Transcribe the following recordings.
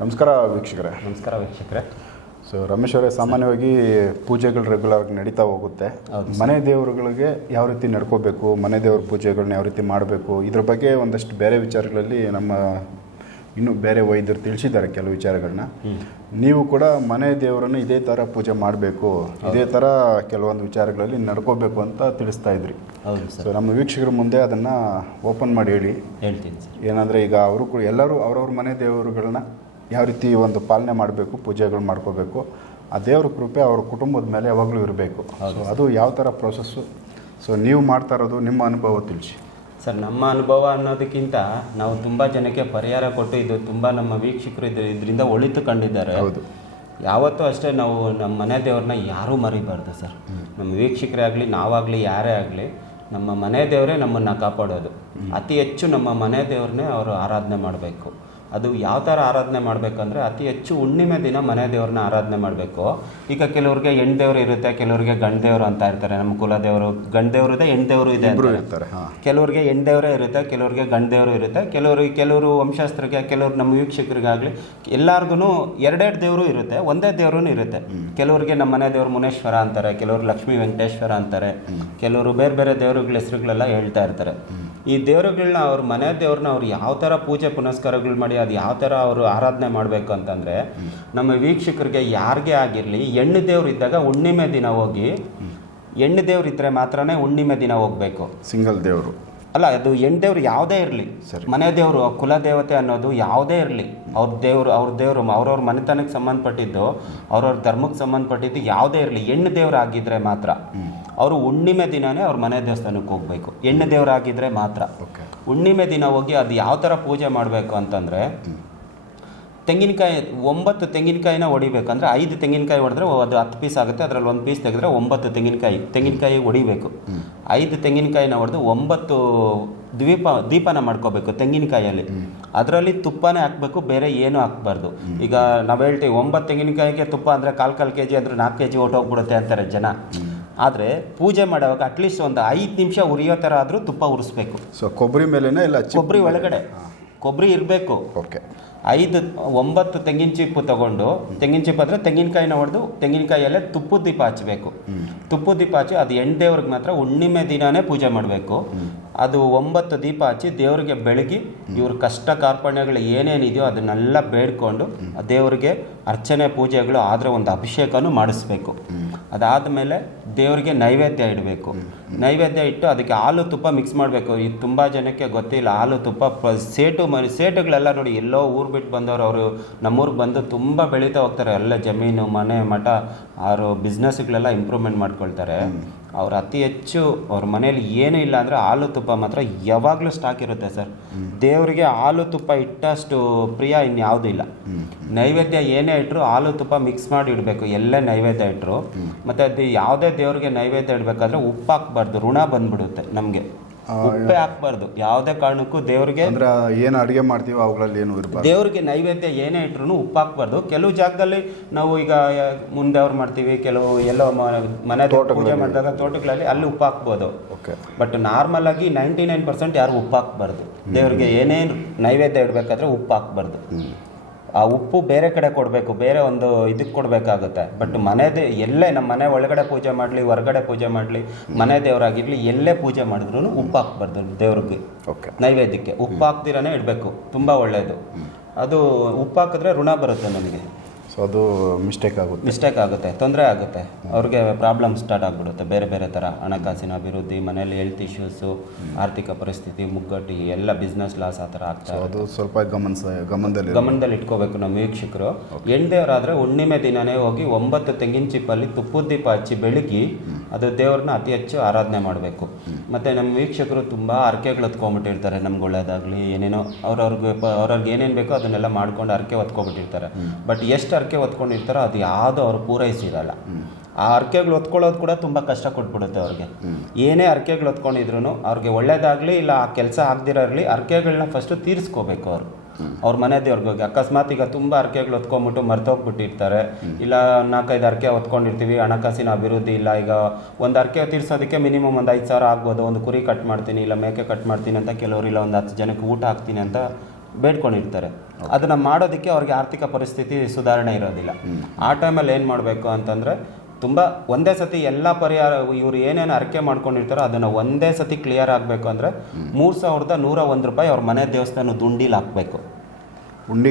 ನಮಸ್ಕಾರ ವೀಕ್ಷಕರೇ. ನಮಸ್ಕಾರ ವೀಕ್ಷಕರೇ. ಸೊ ರಮೇಶ್ ಅವರೇ ಸಾಮಾನ್ಯವಾಗಿ ಪೂಜೆಗಳು ರೆಗ್ಯುಲರ್ ಆಗಿ ನಡೀತಾ ಹೋಗುತ್ತೆ. ಮನೆ ದೇವರುಗಳಿಗೆ ಯಾವ ರೀತಿ ನಡ್ಕೋಬೇಕು ಮನೆ ದೇವ್ರ ಪೂಜೆಗಳನ್ನ ಯಾವ ರೀತಿ ಮಾಡಬೇಕು ಇದ್ರ ಬಗ್ಗೆ ಒಂದಷ್ಟು ಬೇರೆ ವಿಚಾರಗಳಲ್ಲಿ ನಮ್ಮ ಇನ್ನು ಬೇರೆ ವೈದ್ಯರು ತಿಳಿಸಿದ್ದಾರೆ ಕೆಲವು ವಿಚಾರಗಳನ್ನ ನೀವು ಕೂಡ ಮನೆ ದೇವರನ್ನು ಇದೇ ಥರ ಪೂಜೆ ಮಾಡಬೇಕು ಇದೇ ಥರ ಕೆಲವೊಂದು ವಿಚಾರಗಳಲ್ಲಿ ನಡ್ಕೋಬೇಕು ಅಂತ ತಿಳಿಸ್ತಾ ಇದ್ರಿ. ಸೊ ನಮ್ಮ ವೀಕ್ಷಕರ ಮುಂದೆ ಅದನ್ನು ಓಪನ್ ಮಾಡಿ ಹೇಳಿ. ಹೇಳ್ತೀನಿ ಸರ್. ಏನಂದರೆ ಈಗ ಅವರು ಕೂಡ ಎಲ್ಲರೂ ಅವ್ರವ್ರ ಮನೆ ದೇವರುಗಳನ್ನ ಯಾವ ರೀತಿ ಒಂದು ಪಾಲನೆ ಮಾಡಬೇಕು ಪೂಜೆಗಳು ಮಾಡ್ಕೋಬೇಕು ಆ ದೇವ್ರ ಕೃಪೆ ಅವ್ರ ಕುಟುಂಬದ ಮೇಲೆ ಯಾವಾಗಲೂ ಇರಬೇಕು. ಸೊ ಅದು ಯಾವ ಥರ ಪ್ರೊಸೆಸ್ಸು ಸೊ ನೀವು ಮಾಡ್ತಾ ಇರೋದು ನಿಮ್ಮ ಅನುಭವ ತಿಳಿಸಿ. ಸರ್ ನಮ್ಮ ಅನುಭವ ಅನ್ನೋದಕ್ಕಿಂತ ನಾವು ತುಂಬ ಜನಕ್ಕೆ ಪರಿಹಾರ ಕೊಟ್ಟು ಇದು ತುಂಬ ನಮ್ಮ ವೀಕ್ಷಕರು ಇದು ಇದರಿಂದ ಒಳಿತು ಕಂಡಿದ್ದಾರೆ. ಹೌದು. ಯಾವತ್ತೂ ಅಷ್ಟೇ ನಾವು ನಮ್ಮ ಮನೆ ದೇವ್ರನ್ನ ಯಾರೂ ಮರಿಬಾರ್ದು ಸರ್. ನಮ್ಮ ವೀಕ್ಷಕರೇ ಆಗಲಿ ನಾವಾಗಲಿ ಯಾರೇ ಆಗಲಿ ನಮ್ಮ ಮನೆ ದೇವರೇ ನಮ್ಮನ್ನು ಕಾಪಾಡೋದು. ಅತಿ ಹೆಚ್ಚು ನಮ್ಮ ಮನೆ ದೇವ್ರನ್ನೇ ಅವರು ಆರಾಧನೆ ಮಾಡಬೇಕು. ಅದು ಯಾವ ಥರ ಆರಾಧನೆ ಮಾಡಬೇಕಂದ್ರೆ ಅತಿ ಹೆಚ್ಚು ಹುಣ್ಣಿಮೆ ದಿನ ಮನೆ ದೇವ್ರನ್ನ ಆರಾಧನೆ ಮಾಡಬೇಕು. ಈಗ ಕೆಲವ್ರಿಗೆ ಹೆಣ್ಣು ದೇವ್ರು ಇರುತ್ತೆ ಕೆಲವ್ರಿಗೆ ಗಂಡು ದೇವರು ಅಂತ ಇರ್ತಾರೆ. ನಮ್ಮ ಕುಲದೇವರು ಗಂಡು ದೇವರು ಇದೆ ಹೆಣ್ಣು ದೇವರು ಇದೆ. ಇರ್ತಾರೆ ಕೆಲವ್ರಿಗೆ ಹೆಣ್ಣು ದೇವರೇ ಇರುತ್ತೆ ಕೆಲವ್ರಿಗೆ ಗಂಡು ದೇವರು ಇರುತ್ತೆ. ಕೆಲವರು ಕೆಲವರು ವಂಶಾಸ್ತ್ರಕ್ಕೆ ಕೆಲವರು ನಮ್ಮ ವೀಕ್ಷಕರಿಗಾಗಲಿ ಎಲ್ಲರಿಗೂ ಎರಡೆರಡು ದೇವರು ಇರುತ್ತೆ ಒಂದೇ ದೇವರೂ ಇರುತ್ತೆ. ಕೆಲವ್ರಿಗೆ ನಮ್ಮ ಮನೆ ದೇವರು ಮುನೇಶ್ವರ ಅಂತಾರೆ ಕೆಲವರು ಲಕ್ಷ್ಮೀ ವೆಂಕಟೇಶ್ವರ ಅಂತಾರೆ. ಕೆಲವರು ಬೇರೆ ಬೇರೆ ದೇವರುಗಳ ಹೆಸರುಗಳೆಲ್ಲ ಹೇಳ್ತಾ ಇರ್ತಾರೆ. ಈ ದೇವರುಗಳನ್ನ ಅವ್ರ ಮನೆ ದೇವ್ರನ್ನ ಅವ್ರು ಯಾವ ಥರ ಪೂಜೆ ಪುನಸ್ಕಾರಗಳು ಮಾಡಿ ಅದು ಯಾವ ಥರ ಅವರು ಆರಾಧನೆ ಮಾಡಬೇಕು ಅಂತಂದರೆ ನಮ್ಮ ವೀಕ್ಷಕರಿಗೆ ಯಾರಿಗೆ ಆಗಿರಲಿ ಹೆಣ್ಣು ದೇವ್ರು ಇದ್ದಾಗ ಹುಣ್ಣಿಮೆ ದಿನ ಹೋಗಿ ಹೆಣ್ಣು ದೇವ್ರು ಇದ್ದರೆ ಮಾತ್ರನೇ ಹುಣ್ಣಿಮೆ ದಿನ ಹೋಗಬೇಕು. ಸಿಂಗಲ್ ದೇವರು. ಅಲ್ಲ ಅದು ಹೆಣ್ಣು ದೇವ್ರು ಯಾವುದೇ ಇರಲಿ. ಸರ್. ಮನೆ ದೇವರು ಕುಲ ದೇವತೆ ಅನ್ನೋದು ಯಾವುದೇ ಇರಲಿ. ಅವ್ರ ದೇವರು ಅವ್ರ ದೇವರು ಅವ್ರವ್ರ ಮನೆತನಕ್ಕೆ ಸಂಬಂಧಪಟ್ಟಿದ್ದು ಅವ್ರವ್ರ ಧರ್ಮಕ್ಕೆ ಸಂಬಂಧಪಟ್ಟಿದ್ದು ಯಾವುದೇ ಇರಲಿ. ಹೆಣ್ಣು ದೇವ್ರು ಆಗಿದ್ರೆ ಮಾತ್ರ. ಅವರು ಹುಣ್ಣಿಮೆ ದಿನನೇ ಅವ್ರ ಮನೆ ದೇವಸ್ಥಾನಕ್ಕೆ ಹೋಗಬೇಕು. ಹೆಣ್ಣು ದೇವರಾಗಿದ್ದರೆ ಮಾತ್ರ. ಓಕೆ. ಹುಣ್ಣಿಮೆ ದಿನ ಹೋಗಿ ಅದು ಯಾವ ಥರ ಪೂಜೆ ಮಾಡಬೇಕು ಅಂತಂದರೆ, ತೆಂಗಿನಕಾಯಿ, ಒಂಬತ್ತು ತೆಂಗಿನಕಾಯಿನ ಹೊಡಿಬೇಕಂದ್ರೆ ಐದು ತೆಂಗಿನಕಾಯಿ ಹೊಡೆದ್ರೆ ಅದು ಹತ್ತು ಪೀಸ್ ಆಗುತ್ತೆ, ಅದರಲ್ಲಿ ಒಂದು ಪೀಸ್ ತೆಗೆದ್ರೆ ಒಂಬತ್ತು ತೆಂಗಿನಕಾಯಿ ತೆಂಗಿನಕಾಯಿ ಹೊಡಿಬೇಕು ಐದು ತೆಂಗಿನಕಾಯಿನ ಹೊಡೆದು ಒಂಬತ್ತು ದ್ವೀಪ, ದೀಪನ ಮಾಡ್ಕೋಬೇಕು ತೆಂಗಿನಕಾಯಲ್ಲಿ ಅದರಲ್ಲಿ ತುಪ್ಪನೇ ಹಾಕಬೇಕು, ಬೇರೆ ಏನೂ ಹಾಕ್ಬಾರ್ದು. ಈಗ ನಾವು ಹೇಳ್ತೀವಿ, ಒಂಬತ್ತು ತೆಂಗಿನಕಾಯಿಗೆ ತುಪ್ಪ ಅಂದರೆ ಕಾಲು ಕಾಲು ಕೆ ಜಿ ಅಂದರೆ ನಾಲ್ಕು ಕೆ ಜಿ ಹೊಟ್ಟೋಗ್ಬಿಡುತ್ತೆ ಅಂತಾರೆ ಜನ. ಆದರೆ ಪೂಜೆ ಮಾಡುವಾಗ ಅಟ್ಲೀಸ್ಟ್ ಒಂದು ಐದು ನಿಮಿಷ ಉರಿಯೋ ಥರ ಆದರೂ ತುಪ್ಪ ಉರಿಸ್ಬೇಕು. ಸೊ ಕೊಬ್ಬರಿ ಮೇಲೆನೇ ಇಲ್ಲ ಕೊಬ್ಬರಿ ಒಳಗಡೆ. ಕೊಬ್ಬರಿ ಇರಬೇಕು. ಓಕೆ. ಐದು ಒಂಬತ್ತು ತೆಂಗಿನ ಚಿಪ್ಪು ತಗೊಂಡು ತೆಂಗಿನ ಚಿಪ್ಪು ಅಂದರೆ ತೆಂಗಿನಕಾಯಿನ ಹೊಡೆದು ತೆಂಗಿನಕಾಯಿಯಲ್ಲೇ ತುಪ್ಪದ ದೀಪ ಹಚ್ಚಬೇಕು ತುಪ್ಪದ ದೀಪ ಹಚ್ಚಿ ಅದು ಎಣ್ಣೆ ದೇವ್ರಿಗೆ ಮಾತ್ರ ಹುಣ್ಣಿಮೆ ದಿನನೇ ಪೂಜೆ ಮಾಡಬೇಕು. ಅದು ಒಂಬತ್ತು ದೀಪ ಹಚ್ಚಿ ದೇವರಿಗೆ ಬೆಳಗಿ ಇವ್ರ ಕಷ್ಟ ಕಾರ್ಪಣ್ಯಗಳು ಏನೇನಿದೆಯೋ ಅದನ್ನೆಲ್ಲ ಬೇಡ್ಕೊಂಡು ದೇವರಿಗೆ ಅರ್ಚನೆ ಪೂಜೆಗಳು ಆದರೆ ಒಂದು ಅಭಿಷೇಕನೂ ಮಾಡಿಸ್ಬೇಕು. ಅದಾದಮೇಲೆ ದೇವರಿಗೆ ನೈವೇದ್ಯ ಇಡಬೇಕು. ನೈವೇದ್ಯ ಇಟ್ಟು ಅದಕ್ಕೆ ಹಾಲು ತುಪ್ಪ ಮಿಕ್ಸ್ ಮಾಡಬೇಕು. ಇದು ತುಂಬ ಜನಕ್ಕೆ ಗೊತ್ತಿಲ್ಲ, ಹಾಲು ತುಪ್ಪ ಸೇಟು ಮರಿ, ಸೇಟುಗಳೆಲ್ಲ ನೋಡಿ ಎಲ್ಲೋ ಊರು ಬಿಟ್ಟು ಬಂದವರು, ಅವರು ನಮ್ಮೂರಿಗೆ ಬಂದು ತುಂಬ ಬೆಳೀತಾ ಹೋಗ್ತಾರೆ. ಎಲ್ಲ ಜಮೀನು, ಮನೆ, ಮಠ ಅವರು ಬಿಸ್ನೆಸ್ಗಳೆಲ್ಲ ಇಂಪ್ರೂವ್ಮೆಂಟ್ ಮಾಡ್ಕೊಳ್ತಾರೆ. ಅವ್ರು ಅತಿ ಹೆಚ್ಚು ಅವ್ರ ಮನೇಲಿ ಏನೂ ಇಲ್ಲ ಅಂದರೆ ಹಾಲು ತುಪ್ಪ ಮಾತ್ರ ಯಾವಾಗಲೂ ಸ್ಟಾಕ್ ಇರುತ್ತೆ ಸರ್ ದೇವರಿಗೆ ಹಾಲು ತುಪ್ಪ ಇಟ್ಟಷ್ಟು ಪ್ರಿಯ ಇನ್ಯಾವುದೂ ಇಲ್ಲ. ನೈವೇದ್ಯ ಏನೇ ಇಟ್ಟರು ಹಾಲು ತುಪ್ಪ ಮಿಕ್ಸ್ ಮಾಡಿ ಇಡಬೇಕು. ಎಲ್ಲೇ ನೈವೇದ್ಯ ಇಟ್ಟರು ಮತ್ತು ಅದು ಯಾವುದೇ ದೇವರಿಗೆ ನೈವೇದ್ಯ ಇಡಬೇಕಾದ್ರೆ ಉಪ್ಪು ಹಾಕ್ಬಾರ್ದು ಋಣ ಬಂದ್ಬಿಡುತ್ತೆ ನಮಗೆ. ಉಪ್ಪೇ ಹಾಕ್ಬಾರ್ದು. ಯಾವುದೇ ಕಾರಣಕ್ಕೂ ದೇವ್ರಿಗೆ ಅಂದ್ರೆ ಏನು ಅಡುಗೆ ಮಾಡ್ತೀವೋ ಅವುಗಳಲ್ಲಿ ಏನು ಇರಬಾರ್ದು. ದೇವ್ರಿಗೆ ನೈವೇದ್ಯ ಏನೇ ಇಟ್ರು ಉಪ್ಪು ಹಾಕ್ಬಾರ್ದು. ಕೆಲವು ಜಾಗದಲ್ಲಿ ನಾವು ಈಗ ಮುಂದೆ ಅವ್ರು ಮಾಡ್ತೀವಿ ಕೆಲವು ಎಲ್ಲೋ ಮನೆ ಪೂಜೆ ಮಾಡಿದಾಗ ತೋಟಗಳಲ್ಲಿ ಅಲ್ಲಿ ಉಪ್ಪು ಹಾಕ್ಬೋದು. ಓಕೆ. ಬಟ್ ನಾರ್ಮಲ್ ಆಗಿ ನೈಂಟಿ ನೈನ್ ಪರ್ಸೆಂಟ್ ಯಾರು ಉಪ್ಪು ಹಾಕ್ಬಾರ್ದು. ದೇವ್ರಿಗೆ ಏನೇನು ನೈವೇದ್ಯ ಇಡಬೇಕಾದ್ರೆ ಉಪ್ಪು ಹಾಕ್ಬಾರ್ದು. ಆ ಉಪ್ಪು ಬೇರೆ ಕಡೆ ಕೊಡಬೇಕು ಬೇರೆ ಒಂದು ಇದಕ್ಕೆ ಕೊಡಬೇಕಾಗುತ್ತೆ. ಬಟ್ ಮನೆದೇ ಎಲ್ಲೇ ನಮ್ಮ ಮನೆ ಒಳಗಡೆ ಪೂಜೆ ಮಾಡಲಿ ಹೊರಗಡೆ ಪೂಜೆ ಮಾಡಲಿ ಮನೆ ದೇವರಾಗಿರಲಿ ಎಲ್ಲೇ ಪೂಜೆ ಮಾಡಿದ್ರು ಉಪ್ಪು ಹಾಕ್ಬಾರ್ದು ದೇವ್ರಿಗೆ. ಓಕೆ ನೈವೇದ್ಯಕ್ಕೆ. ಉಪ್ಪು ಹಾಕ್ದಿರನೇ ಇಡಬೇಕು ತುಂಬ ಒಳ್ಳೆಯದು ಅದು ಉಪ್ಪು ಹಾಕಿದ್ರೆ ಋಣ ಬರುತ್ತೆ ನಮಗೆ ಅದು ಮಿಸ್ಟೇಕ್ ಆಗುತ್ತೆ. ಮಿಸ್ಟೇಕ್ ಆಗುತ್ತೆ ತೊಂದರೆ ಆಗುತ್ತೆ. ಅವ್ರಿಗೆ ಪ್ರಾಬ್ಲಮ್ ಸ್ಟಾರ್ಟ್ ಆಗಿಬಿಡುತ್ತೆ ಬೇರೆ ಬೇರೆ ಥರ ಹಣಕಾಸಿನ ಅಭಿವೃದ್ಧಿ ಮನೇಲಿ ಹೆಲ್ತ್ ಇಶ್ಯೂಸು ಆರ್ಥಿಕ ಪರಿಸ್ಥಿತಿ ಮುಗ್ಗಟ್ಟಿ ಎಲ್ಲ ಬಿಸ್ನೆಸ್ ಲಾಸ್ ಆ ಥರ ಆಗ್ತಾ ಅದು ಸ್ವಲ್ಪ ಗಮನ ಗಮನದಲ್ಲಿ ಗಮನದಲ್ಲಿ ಇಟ್ಕೋಬೇಕು ನಮ್ಮ ವೀಕ್ಷಕರು. ಹೆಣ್ದೇವರಾದರೆ ಹುಣ್ಣಿಮೆ ದಿನನೇ ಹೋಗಿ ಒಂಬತ್ತು ತೆಂಗಿನ ಚಿಪ್ಪಲ್ಲಿ ತುಪ್ಪದ ದೀಪ ಹಚ್ಚಿ ಬೆಳಗಿ ಅದು ದೇವ್ರನ್ನ ಅತಿ ಹೆಚ್ಚು ಆರಾಧನೆ ಮಾಡಬೇಕು. ಮತ್ತು ನಮ್ಮ ವೀಕ್ಷಕರು ತುಂಬ ಹರಕೆಗಳು ಹೊತ್ಕೊಂಡ್ಬಿಟ್ಟಿರ್ತಾರೆ ನಮ್ಗೆ ಒಳ್ಳೆಯದಾಗಲಿ ಏನೇನೋ ಅವ್ರವ್ರಿಗೆ ಅವ್ರವ್ರಿಗೆ ಏನೇನು ಬೇಕೋ ಅದನ್ನೆಲ್ಲ ಮಾಡ್ಕೊಂಡು ಹರಕೆ ಹೊತ್ಕೊಬಿಟ್ಟಿರ್ತಾರೆ ಬಟ್ ಎಷ್ಟು ಹರಕೆ ಹೊತ್ಕೊಂಡಿರ್ತಾರೋ ಅದು ಯಾವುದೂ ಅವ್ರು ಪೂರೈಸಿರಲ್ಲ. ಆ ಹರಕೆಗಳು ಹೊತ್ಕೊಳ್ಳೋದು ಕೂಡ ತುಂಬ ಕಷ್ಟ ಕೊಟ್ಬಿಡುತ್ತೆ ಅವ್ರಿಗೆ. ಏನೇ ಹರಕೆಗಳು ಹೊತ್ಕೊಂಡಿದ್ರು ಅವ್ರಿಗೆ ಒಳ್ಳೇದಾಗಲಿ ಇಲ್ಲ ಆ ಕೆಲಸ ಆಗದಿರಲಿ ಹರಕೆಗಳನ್ನ ಅರ್ಕೆಗಳನ್ನ ಫಸ್ಟು ತೀರಿಸ್ಕೋಬೇಕು ಅವರು. ಅವ್ರ ಮನೆ ದೇವ್ರಿಗೆ ಹೋಗಿ. ಅಕಸ್ಮಾತ್ ಈಗ ತುಂಬ ಅರ್ಕೆಗಳು ಹೊತ್ಕೊಂಡ್ಬಿಟ್ಟು ಮರ್ತೋಗ್ಬಿಟ್ಟಿರ್ತಾರೆ. ಇಲ್ಲ ನಾಲ್ಕೈದು ಅರ್ಕೆ ಹೊತ್ಕೊಂಡಿರ್ತೀವಿ ಹಣಕಾಸಿನ ಅಭಿವೃದ್ಧಿ ಇಲ್ಲ. ಈಗ ಒಂದು ಅರ್ಕೆ ತೀರ್ಸೋದಕ್ಕೆ ಮಿನಿಮಮ್ ಒಂದು ಐದು ಸಾವಿರ ಆಗ್ಬೋದು. ಒಂದು ಕುರಿ ಕಟ್ ಮಾಡ್ತೀನಿ ಇಲ್ಲ ಮೇಕೆ ಕಟ್ ಮಾಡ್ತೀನಿ ಅಂತ ಕೆಲವರು ಇಲ್ಲ ಒಂದು ಹತ್ತು ಜನಕ್ಕೆ ಊಟ ಹಾಕ್ತೀನಿ ಅಂತ ಬೇಡ್ಕೊಂಡಿರ್ತಾರೆ. ಅದನ್ನು ಮಾಡೋದಕ್ಕೆ ಅವ್ರಿಗೆ ಆರ್ಥಿಕ ಪರಿಸ್ಥಿತಿ ಸುಧಾರಣೆ ಇರೋದಿಲ್ಲ. ಆ ಟೈಮಲ್ಲಿ ಏನು ಮಾಡಬೇಕು ಅಂತಂದರೆ ತುಂಬ ಒಂದೇ ಸತಿ ಎಲ್ಲ ಪರಿಹಾರ ಇವರು ಏನೇನು ಅರಕೆ ಮಾಡ್ಕೊಂಡಿರ್ತಾರೋ ಅದನ್ನು ಒಂದೇ ಸತಿ ಕ್ಲಿಯರ್ ಆಗಬೇಕು ಅಂದರೆ ಮೂರು ಸಾವಿರದ ನೂರ ಒಂದು ರೂಪಾಯಿ ಅವ್ರ ಮನೆ ದೇವಸ್ಥಾನ ದುಂಡಿಲಿ ಹಾಕಬೇಕು.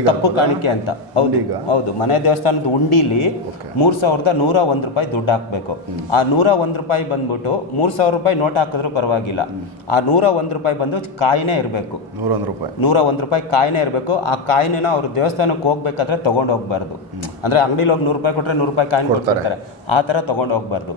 ತಪ್ಪು ಕಾಣಿಕೆ ಅಂತ. ಹೌದು ಈಗ ಹೌದು. ಮನೆ ದೇವಸ್ಥಾನದ ಉಂಡಿಲಿ. ಮೂರ್ ಸಾವಿರದ ನೂರ ಒಂದ್ ರೂಪಾಯಿ ದುಡ್ಡು ಹಾಕ್ಬೇಕು. ಆ ನೂರ ಒಂದ್ ರೂಪಾಯಿ ಬಂದ್ಬಿಟ್ಟು ಮೂರ್ ಸಾವಿರ ರೂಪಾಯಿ ನೋಟ್ ಹಾಕಿದ್ರು ಪರವಾಗಿಲ್ಲ. ಆ ನೂರ ಒಂದ್ ರೂಪಾಯಿ ಬಂದು ಕಾಯಿನೇ ಇರಬೇಕು. ನೂರೊಂದು ರೂಪಾಯಿ. ನೂರ ಒಂದ್ ರೂಪಾಯಿ ಕಾಯಿನೇ ಇರಬೇಕು. ಆ ಕಾಯಿನ ಅವ್ರು ದೇವಸ್ಥಾನಕ್ಕೆ ಹೋಗ್ಬೇಕಾದ್ರೆ ತಗೊಂಡು ಹೋಗ್ಬಾರ್ದು ಅಂದ್ರೆ ಅಂಗಡಿಲಿ ಹೋಗಿ ನೂರು ರೂಪಾಯಿ ಕೊಟ್ರೆ ನೂರು ರೂಪಾಯಿ ಕಾಯಿನ್ ಕೊಡ್ತಾರೆ. ಕೊಡ್ತಾರೆ ಆ ತರ ತಗೊಂಡು ಹೋಗ್ಬಾರ್ದು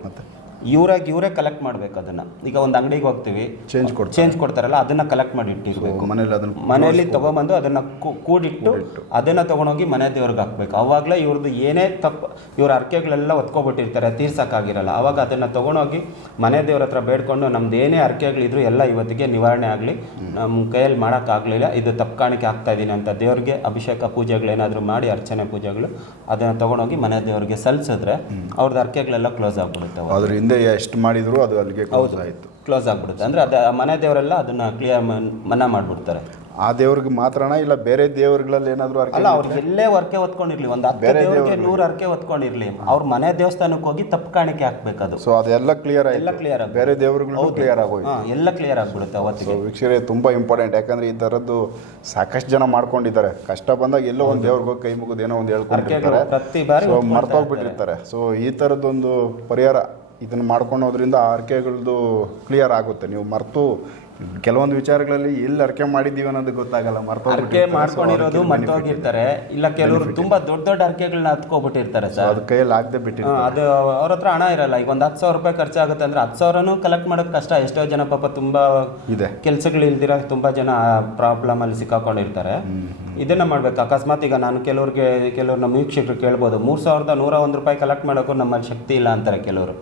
ಇವ್ರಾಗ ಇವರೇ ಕಲೆಕ್ಟ್ ಮಾಡ್ಬೇಕು ಅದನ್ನ. ಈಗ ಒಂದು ಅಂಗಡಿಗೆ ಹೋಗ್ತೀವಿ ಚೇಂಜ್ ಕೊಡ್ತಾರೆ. ಚೇಂಜ್ ಕೊಡ್ತಾರಲ್ಲ ಅದನ್ನ ಕಲೆಕ್ಟ್ ಮಾಡಿ ಇಟ್ಟಿರ್ಬೇಕು. ಮನೇಲಿ ಅದನ್ನ ಮನೆಯಲ್ಲಿ ತಗೊಂಬಂದು ಅದನ್ನ ಕೂಡಿಟ್ಟು ಅದನ್ನ ತಗೊಂಡೋಗಿ ಮನೆ ದೇವ್ರಿಗೆ ಹಾಕ್ಬೇಕು. ಅವಾಗಲೇ ಇವ್ರದ್ದು ಏನೇ ತಪ್ಪು ಇವ್ರ ಅರ್ಕೆಗಳೆಲ್ಲ ಒತ್ಕೊಬಿಟ್ಟಿರ್ತಾರೆ ತೀರ್ಸಕ್ಕಾಗಿರಲ್ಲ. ಅವಾಗ ಅದನ್ನ ತಗೊಂಡೋಗಿ ಮನೆ ದೇವ್ರ ಹತ್ರ ಬೇಡ್ಕೊಂಡು ನಮ್ದು ಏನೇ ಅರ್ಕೆಗಳಿದ್ರು ಎಲ್ಲ ಇವತ್ತಿಗೆ ನಿವಾರಣೆ ಆಗಲಿ. ನಮ್ಮ ಕೈಯಲ್ಲಿ ಮಾಡೋಕ್ಕಾಗಲಿಲ್ಲ ಇದು ತಪ್ಪು ಕಾಣಿಕೆ ಆಗ್ತಾ ಇದ್ದೀನಿ ಅಂತ ದೇವ್ರಿಗೆ ಅಭಿಷೇಕ ಪೂಜೆಗಳೇನಾದರೂ ಮಾಡಿ ಅರ್ಚನೆ ಪೂಜೆಗಳು ಅದನ್ನು ತಗೊಂಡೋಗಿ ಮನೆ ದೇವ್ರಿಗೆ ಸಲ್ಲಿಸಿದ್ರೆ ಅವ್ರದ್ದು ಅರ್ಕೆಗಳೆಲ್ಲ ಕ್ಲೋಸ್ ಆಗ್ಬಿಡುತ್ತೆ ಅವಾಗ. ಅದ್ರ ಹಿಂದೆ ಎಷ್ಟು ಮಾಡಿದ್ರು ಅದು ಅಲ್ಲಿಗೆ ಕ್ಲೋಸ್ ಆಯಿತು. ಕ್ಲೋಸ್ ಆಗ್ಬಿಡುತ್ತೆ. ಅಂದ್ರೆ ಅದ ಮನೆ ದೇವರೆಲ್ಲ ಅದನ್ನ ಕ್ಲಿಯರ್ ಮನ್ನಾ ಮಾಡ್ಬಿಡ್ತಾರೆ. ಆ ದೇವ್ರಿಗೆ ಮಾತ್ರನಾ ಇಲ್ಲ ಬೇರೆ ದೇವ್ರುಗಳಲ್ಲಿ ಏನಾದರೂ ಅಲ್ಲ ಅವ್ರು ಎಲ್ಲೇ ವರ್ಕೆ ಹೊತ್ಕೊಂಡಿರ್ಲಿ. ಒಂದು ಹತ್ತು ಬೇರೆ ದೇವ್ರಿಗೆ ದೇವ್ರಿಗೆ. ನೂರು ಅರ್ಕೆ ಹೊತ್ಕೊಂಡಿರ್ಲಿ. ಅವ್ರ ಮನೆ ದೇವಸ್ಥಾನಕ್ಕೆ ಹೋಗಿ ತಪ್ಪು ಕಾಣಿಕೆ ಹಾಕ್ಬೇಕದು. ಸೊ ಅದೆಲ್ಲ ಕ್ಲಿಯರ್ ಎಲ್ಲ ಆಯ್ತು. ಕ್ಲಿಯರ್ ಆಗ ಬೇರೆ ದೇವ್ರುಗಳು ಕ್ಲಿಯರ್ ಆಗೋಯ್ತು. ಹಾ ಎಲ್ಲ ಕ್ಲಿಯರ್ ಆಗ್ಬಿಡುತ್ತೆ ಸೊ ಅವತ್ತಿಗೆ ವೀಕ್ಷಕರೇ ತುಂಬ ಇಂಪಾರ್ಟೆಂಟ್ ಯಾಕಂದ್ರೆ ಈ ಥರದ್ದು ಸಾಕಷ್ಟು ಜನ ಮಾಡ್ಕೊಂಡಿದ್ದಾರೆ. ಕಷ್ಟ ಬಂದಾಗ ಎಲ್ಲೋ ಒಂದು ದೇವ್ರಿಗೆ ಕೈ ಮುಗಿದು ಏನೋ ಒಂದು ಹೇಳ್ಕೊಂಡಿರ್ತಾರೆ. ಪ್ರತಿ ಬಾರಿ ಸೊ ಮರ್ತೋಗ್ಬಿಟ್ಟಿರ್ತಾರೆ. ಸೊ ಈ ಥರದ್ದೊಂದು ಪರಿಹಾರ ಇದನ್ನು ಮಾಡ್ಕೊಳೋದ್ರಿಂದ ಆರ್ಕೆಗಳದ್ದು ಕ್ಲಿಯರ್ ಆಗುತ್ತೆ. ನೀವು ಮರ್ತು ಕೆಲವೊಂದು ವಿಚಾರಗಳಲ್ಲಿ ಎಲ್ಲಿ ಅರ್ಕೆ ಮಾಡಿದ್ದೀವಿ ಅನ್ನೋದು ಗೊತ್ತಾಗಲ್ಲ ಅರ್ಕೆ ಮಾಡ್ಕೊಂಡಿರೋದು. ಮರ್ತೋಗಿರ್ತಾರೆ. ಇಲ್ಲ ಕೆಲವರು ತುಂಬಾ ದೊಡ್ಡ ದೊಡ್ಡ ಅರ್ಕೆಗಳನ್ನ ಹತ್ಕೊಬಿಟ್ಟಿರ್ತಾರೆ ಸರ್. ಅದು ಕೈಯಲ್ಲಿ ಆಗದೆ ಬಿಟ್ಟಿರ್ತಾರೆ. ಅದು ಅವ್ರ ಹತ್ರ ಹಣ ಇರಲ್ಲ. ಈಗ ಒಂದು ಹತ್ತು ಸಾವಿರ ರೂಪಾಯಿ ಖರ್ಚಾಗುತ್ತೆ ಅಂದ್ರೆ ಹತ್ತು ಸಾವಿರನೂ ಕಲೆಕ್ಟ್ ಮಾಡೋದು ಕಷ್ಟ. ಎಷ್ಟೋ ಜನ ಪಾಪ ತುಂಬಾ ಇದೆ. ಕೆಲಸಗಳು ಇಲ್ದಿರ ತುಂಬಾ ಜನ ಪ್ರಾಬ್ಲಮ್ ಅಲ್ಲಿ ಸಿಕ್ಕಾಕೊಂಡಿರ್ತಾರೆ. ಇದನ್ನ ಮಾಡ್ಬೇಕು. ಅಕಸ್ಮಾತ್ ಈಗ ನಾನು ಕೆಲವ್ರಿಗೆ ಕೆಲವ್ರು ನಮ್ಮ ವೀಕ್ಷಕರು ಕೇಳ್ಬೋದು. ಮೂರು ಸಾವಿರದ ನೂರ ಒಂದು ರೂಪಾಯಿ ಕಲೆಕ್ಟ್ ಮಾಡೋಕ್ಕೂ ನಮ್ಮಲ್ಲಿ ಶಕ್ತಿ ಇಲ್ಲ ಅಂತಾರೆ ಕೆಲವರು.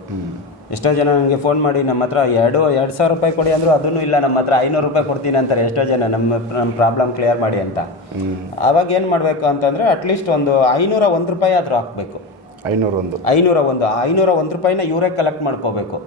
ಎಷ್ಟೋ ಜನ ನನಗೆ ಫೋನ್ ಮಾಡಿ ನಮ್ಮ ಹತ್ರ ಎರಡು ಎರಡು ಸಾವಿರ ರೂಪಾಯಿ ಕೊಡಿ ಅಂದ್ರು ಅದೂ ಇಲ್ಲ ನಮ್ಮ ಹತ್ರ ಐನೂರು ರೂಪಾಯಿ ಕೊಡ್ತೀನಿ ಅಂತಾರೆ ಎಷ್ಟೋ ಜನ. ನಮ್ಮ ನಮ್ಮ ಪ್ರಾಬ್ಲಮ್ ಕ್ಲಿಯರ್ ಮಾಡಿ ಅಂತ. ಆವಾಗ ಏನು ಮಾಡಬೇಕು ಅಂತಂದರೆ ಅಟ್ಲೀಸ್ಟ್ ಒಂದು ಐನೂರ ಒಂದು ರೂಪಾಯಿ ಆದರೂ ಹಾಕಬೇಕು. ಐನೂರ ಒಂದು. ಐನೂರ ಒಂದು ಐನೂರ ಒಂದು ರೂಪಾಯಿನ ಇವರೇ ಕಲೆಕ್ಟ್ ಮಾಡ್ಕೋಬೇಕು.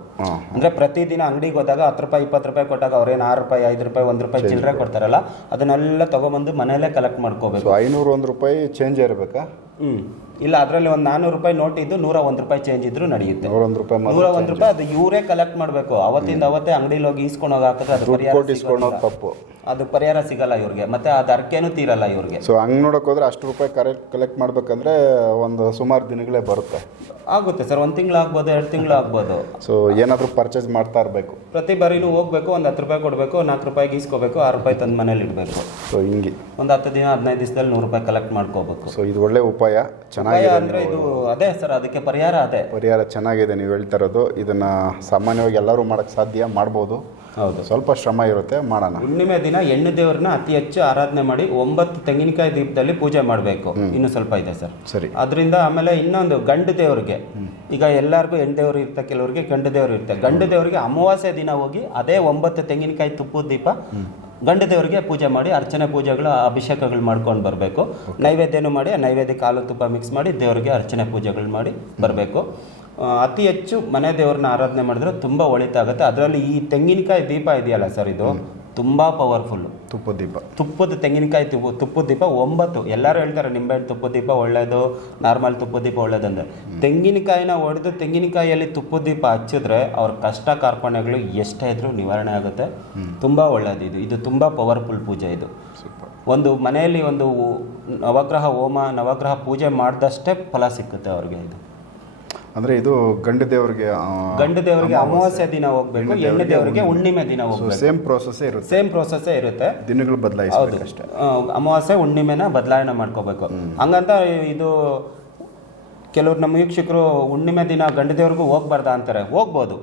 ಅಂದರೆ ಪ್ರತಿದಿನ ಅಂಗಡಿಗೆ ಹೋದಾಗ ಹತ್ತು ರೂಪಾಯಿ ಇಪ್ಪತ್ತು ರೂಪಾಯಿ ಕೊಟ್ಟಾಗ ಅವ್ರೇನು ಆರು ರೂಪಾಯಿ ಐದು ರೂಪಾಯಿ ಒಂದು ರೂಪಾಯಿ ಚಿಲ್ಲರೆ ಕೊಡ್ತಾರಲ್ಲ ಅದನ್ನೆಲ್ಲ ತೊಗೊಬಂದು ಮನೆಯಲ್ಲೇ ಕಲೆಕ್ಟ್ ಮಾಡ್ಕೋಬೇಕು. ಐನೂರ ಒಂದು ರೂಪಾಯಿ ಚೇಂಜ್ ಇರಬೇಕಾ? ಹ್ಮ್. ಇಲ್ಲ ಅದರಲ್ಲಿ ಒಂದು ನಾನ್ನೂರು ರೂಪಾಯಿ ನೋಟ್ ಇದ್ದು ನೂರ ಒಂದು ರೂಪಾಯಿ ಚೇಂಜ್ ಇದ್ರು ನಡೆಯುತ್ತೆ. ನೂರೊಂದು ರೂಪಾಯಿ ನೂರ ಒಂದು ರೂಪಾಯಿ ಅದು ಇವರೇ ಕಲೆಕ್ಟ್ ಮಾಡಬೇಕು. ಅವತ್ತಿಂದ ಅವತ್ತೇ ಅಂಗಡಿಲಿ ಹೋಗಿ ಇಸ್ಕೊಂಡು ಹೋಗಿ ಹಾಕಿದ್ರೆ ಅದು ಪರಿಹಾರ. ತಪ್ಪು. ಅದು ಪರಿಹಾರ ಸಿಗಲ್ಲ ಇವ್ರಿಗೆ. ಮತ್ತೆ ಅದು ಅರ್ಕೆನೂ ತೀರಲ್ಲ ಇವ್ರಿಗೆ. ಸೊ ಹಂಗೆ ನೋಡಕ್ಕೆ ಹೋದ್ರೆ ಅಷ್ಟು ರೂಪಾಯಿ ಕರೆಕ್ಟ್ ಕಲೆಕ್ಟ್ ಮಾಡ್ಬೇಕಂದ್ರೆ ಒಂದು ಸುಮಾರು ದಿನಗಳೇ ಬರುತ್ತೆ. ಆಗುತ್ತೆ ಸರ್ ಒಂದು ತಿಂಗಳು ಆಗ್ಬೋದು ಎರಡು ತಿಂಗಳು ಆಗ್ಬೋದು. ಸೊ ಏನಾದರೂ ಪರ್ಚೇಸ್ ಮಾಡ್ತಾ ಇರಬೇಕು. ಪ್ರತಿ ಬಾರಿನೂ ಹೋಗ್ಬೇಕು ಒಂದು ಹತ್ತು ರೂಪಾಯಿ ಕೊಡಬೇಕು ನಾಲ್ಕು ರೂಪಾಯಿಗೆ ಇಸ್ಕೋಬೇಕು ಆರು ರೂಪಾಯಿ ತಂದು ಮನೇಲಿ ಇಡಬೇಕು. ಸೊ ಹಿಂಗೆ. ಒಂದು ಹತ್ತು ದಿನ ಹದಿನೈದು ದಿವಸದಲ್ಲಿ ನೂರು ರೂಪಾಯಿ ಕಲೆಕ್ಟ್ ಮಾಡ್ಕೋಬೇಕು. ಸೊ ಇದು ಒಳ್ಳೆ ಉಪಾಯ. ಅಂದ್ರೆ ಇದು ಅದೇ ಸರ್ ಅದಕ್ಕೆ ಪರಿಹಾರ ಅದೇ. ಪರಿಹಾರ ಚೆನ್ನಾಗಿದೆ ನೀವು ಹೇಳ್ತಾ ಇರೋದು. ಇದನ್ನು ಸಾಮಾನ್ಯವಾಗಿ ಎಲ್ಲರೂ ಮಾಡೋಕ್ಕೆ ಸಾಧ್ಯ ಮಾಡ್ಬೋದು. ಹೌದು. ಸ್ವಲ್ಪ ಶ್ರಮ ಇರುತ್ತೆ ಮಾಡೋಣ. ಹುಣ್ಣಿಮೆ ದಿನ ಹೆಣ್ಣು ದೇವ್ರನ್ನ ಅತಿ ಹೆಚ್ಚು ಆರಾಧನೆ ಮಾಡಿ ಒಂಬತ್ತು ತೆಂಗಿನಕಾಯಿ ದೀಪದಲ್ಲಿ ಪೂಜೆ ಮಾಡಬೇಕು. ಇನ್ನು ಸ್ವಲ್ಪ ಇದೆ ಸರ್. ಸರಿ. ಅದರಿಂದ ಆಮೇಲೆ ಇನ್ನೊಂದು ಗಂಡು ದೇವರಿಗೆ. ಈಗ ಎಲ್ಲರಿಗೂ ಹೆಣ್ಣು ದೇವರು ಇರುತ್ತೆ ಕೆಲವರಿಗೆ ಗಂಡು ದೇವರು ಇರುತ್ತೆ ಗಂಡು ದೇವರಿಗೆ ಅಮಾವಾಸ್ಯೆ ದಿನ ಹೋಗಿ ಅದೇ ಒಂಬತ್ತು ತೆಂಗಿನಕಾಯಿ ತುಪ್ಪದ ದೀಪ ಗಂಡು ದೇವರಿಗೆ ಪೂಜೆ ಮಾಡಿ ಅರ್ಚನೆ ಪೂಜೆಗಳು ಅಭಿಷೇಕಗಳು ಮಾಡ್ಕೊಂಡು ಬರಬೇಕು. ನೈವೇದ್ಯನೂ ಮಾಡಿ ಆ ನೈವೇದ್ಯಕ್ಕೆ ಹಾಲು ತುಪ್ಪ ಮಿಕ್ಸ್ ಮಾಡಿ ದೇವರಿಗೆ ಅರ್ಚನೆ ಪೂಜೆಗಳು ಮಾಡಿ ಬರಬೇಕು. ಅತಿ ಹೆಚ್ಚು ಮನೆ ದೇವ್ರನ್ನ ಆರಾಧನೆ ಮಾಡಿದ್ರೆ ತುಂಬ ಒಳಿತಾಗುತ್ತೆ. ಅದರಲ್ಲಿ ಈ ತೆಂಗಿನಕಾಯಿ ದೀಪ ಇದೆಯಲ್ಲ ಸರ್ ಇದು? ತುಂಬ ಪವರ್ಫುಲ್ಲು ತುಪ್ಪದ ದೀಪ ತುಪ್ಪದ ತೆಂಗಿನಕಾಯಿ ತುಪ್ಪ ತುಪ್ಪದ ದೀಪ ಒಂಬತ್ತು. ಎಲ್ಲರೂ ಹೇಳ್ತಾರೆ ನಿಂಬೆಹಣ್ಣು ತುಪ್ಪದ ದೀಪ ಒಳ್ಳೇದು ನಾರ್ಮಲ್ ತುಪ್ಪದ ದೀಪ ಒಳ್ಳೇದಂದ್ರೆ ತೆಂಗಿನಕಾಯಿನ ಹೊಡೆದು ತೆಂಗಿನಕಾಯಿಯಲ್ಲಿ ತುಪ್ಪದ ದೀಪ ಹಚ್ಚಿದ್ರೆ ಅವ್ರ ಕಷ್ಟ ಕಾರ್ಪಣ್ಯಗಳು ಎಷ್ಟೇ ಇದ್ರೂ ನಿವಾರಣೆ ಆಗುತ್ತೆ. ತುಂಬ ಒಳ್ಳೇದು ಇದು. ಇದು ತುಂಬ ಪವರ್ಫುಲ್ ಪೂಜೆ ಇದು. ಒಂದು ಮನೆಯಲ್ಲಿ ಒಂದು ನವಗ್ರಹ ಹೋಮ ನವಗ್ರಹ ಪೂಜೆ ಮಾಡಿದಷ್ಟೇ ಫಲ ಸಿಕ್ಕುತ್ತೆ ಅವ್ರಿಗೆ ಇದು. ಅಂದರೆ ಇದು ಗಂಡ ದೇವರಿಗೆ ಗಂಡು ದೇವರಿಗೆ ಅಮಾವಾಸ್ಯೆ ದಿನ ಹೋಗ್ಬೇಕು ಹೆಣ್ಣು ದೇವರಿಗೆ ಹುಣ್ಣಿಮೆ. ದಿನ ಹೋಗ್ಬೇಕು. ಸೇಮ್ ಪ್ರೋಸೆಸ್ ಇರುತ್ತೆ. ಸೇಮ್ ಪ್ರೋಸೆಸ್ ಇರುತ್ತೆ. ದಿನಗಳು ಬದಲಾಯಿಸಬೇಕು ಅಷ್ಟೇ ಅಮಾವಾಸ್ಯ ಅಮಾವಾಸ್ಯೆ ಹುಣ್ಣಿಮೆನ ಬದಲಾವಣೆ ಮಾಡ್ಕೋಬೇಕು. ಹಂಗಂತ ಇದು ಕೆಲವ್ರು ನಮ್ಮ ವೀಕ್ಷಕರು ಹುಣ್ಣಿಮೆ ದಿನ ಗಂಡ ದೇವ್ರಿಗೂ ಹೋಗ್ಬಾರ್ದ ಅಂತಾರೆ. ಹೋಗ್ಬೋದು.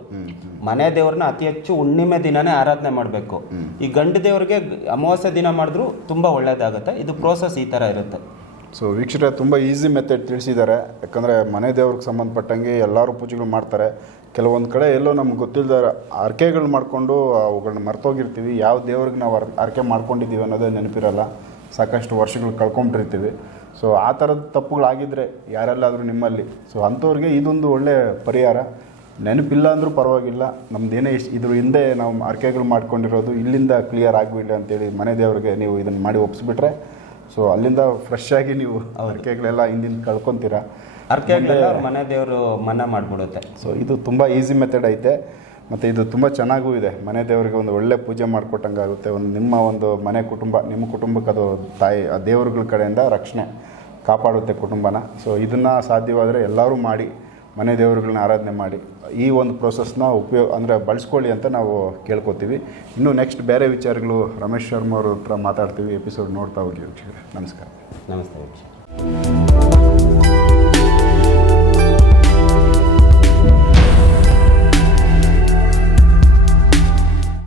ಮನೆ ದೇವ್ರನ್ನ ಅತಿ ಹೆಚ್ಚು ಹುಣ್ಣಿಮೆ ದಿನನೇ ಆರಾಧನೆ ಮಾಡಬೇಕು. ಈ ಗಂಡ ದೇವ್ರಿಗೆ ಅಮಾವಾಸ್ಯೆ ದಿನ ಮಾಡಿದ್ರು ತುಂಬ ಒಳ್ಳೇದಾಗುತ್ತೆ. ಇದು ಪ್ರೋಸೆಸ್ ಈ ಥರ ಇರುತ್ತೆ. ಸೊ ವೀಕ್ಷಕರೇ, ತುಂಬ ಈಸಿ ಮೆಥಡ್ ತಿಳಿಸಿದ್ದಾರೆ. ಯಾಕಂದರೆ, ಮನೆ ದೇವ್ರಿಗೆ ಸಂಬಂಧಪಟ್ಟಂಗೆ ಎಲ್ಲರೂ ಪೂಜೆಗಳು ಮಾಡ್ತಾರೆ. ಕೆಲವೊಂದು ಕಡೆ ಎಲ್ಲೋ ನಮ್ಗೆ ಗೊತ್ತಿಲ್ಲದ ಹರಕೆಗಳು ಮಾಡಿಕೊಂಡು ಅವುಗಳನ್ನ ಮರ್ತೋಗಿರ್ತೀವಿ. ಯಾವ ದೇವ್ರಿಗೆ ನಾವು ಅರ್ಕೆ ಮಾಡ್ಕೊಂಡಿದ್ದೀವಿ ಅನ್ನೋದೇ ನೆನಪಿರಲ್ಲ. ಸಾಕಷ್ಟು ವರ್ಷಗಳು ಕಳ್ಕೊಂಡಿರ್ತೀವಿ ಸೊ ಆ ಥರದ ತಪ್ಪುಗಳಾಗಿದ್ದರೆ ಯಾರೆಲ್ಲಾದರೂ ನಿಮ್ಮಲ್ಲಿ. ಸೊ ಅಂಥವ್ರಿಗೆ ಇದೊಂದು ಒಳ್ಳೆಯ ಪರಿಹಾರ. ನೆನಪಿಲ್ಲ ಅಂದರೂ ಪರವಾಗಿಲ್ಲ. ನಮ್ದೇನೇ ಇಷ್ಟು ಇದ್ರ ಹಿಂದೆ ನಾವು ಹರಕೆಗಳು ಮಾಡ್ಕೊಂಡಿರೋದು ಇಲ್ಲಿಂದ ಕ್ಲಿಯರ್ ಆಗಿಬಿಡ್ಲಿ ಅಂತೇಳಿ ಮನೆ ದೇವ್ರಿಗೆ ನೀವು ಇದನ್ನು ಮಾಡಿ ಒಪ್ಪಿಸ್ಬಿಟ್ರೆ ಸೊ ಅಲ್ಲಿಂದ ಫ್ರೆಶ್ ಆಗಿ ನೀವು ಅರ್ಕೆಗಳೆಲ್ಲ ಹಿಂದಿನ ಕಳ್ಕೊತೀರಾ? ಅರ್ಕೆಗಳೆಲ್ಲ ಮನೆ ದೇವರು ಮನೆ ಮಾಡಿಬಿಡುತ್ತೆ. ಸೊ ಇದು ತುಂಬ ಈಸಿ ಮೆಥಡ್ ಐತೆ. ಮತ್ತು ಇದು ತುಂಬ ಚೆನ್ನಾಗೂ ಇದೆ. ಮನೆ ದೇವರಿಗೆ ಒಂದು ಒಳ್ಳೆ ಪೂಜೆ ಮಾಡಿಕೊಟ್ಟಂಗೆ ಆಗುತ್ತೆ ಒಂದು ನಿಮ್ಮ ಒಂದು ಮನೆ ಕುಟುಂಬ ನಿಮ್ಮ ಕುಟುಂಬಕ್ಕೆ ಅದು ತಾಯಿ ಆ ದೇವರುಗಳ ಕಡೆಯಿಂದ ರಕ್ಷಣೆ ಕಾಪಾಡುತ್ತೆ ಕುಟುಂಬನ. ಸೊ ಇದನ್ನು ಸಾಧ್ಯವಾದರೆ ಎಲ್ಲರೂ ಮಾಡಿ. ಮನೆ ದೇವರುಗಳನ್ನ ಆರಾಧನೆ ಮಾಡಿ, ಈ ಒಂದು ಪ್ರೊಸೆಸ್ನ ಉಪಯೋಗ ಅಂದರೆ ಬಳಸ್ಕೊಳ್ಳಿ ಅಂತ ನಾವು ಕೇಳ್ಕೊತೀವಿ. ಇನ್ನು ನೆಕ್ಸ್ಟ್ ಬೇರೆ ವಿಚಾರಗಳು, ರಮೇಶ್ ಶರ್ಮ ಅವ್ರ ಹತ್ರ ಮಾತಾಡ್ತೀವಿ ಎಪಿಸೋಡ್ ನೋಡ್ತಾ ಹೋಗಿ ವೀಕ್ಷಕರೇ. ನಮಸ್ಕಾರ. ನಮಸ್ತೆ ವೀಕ್ಷಕ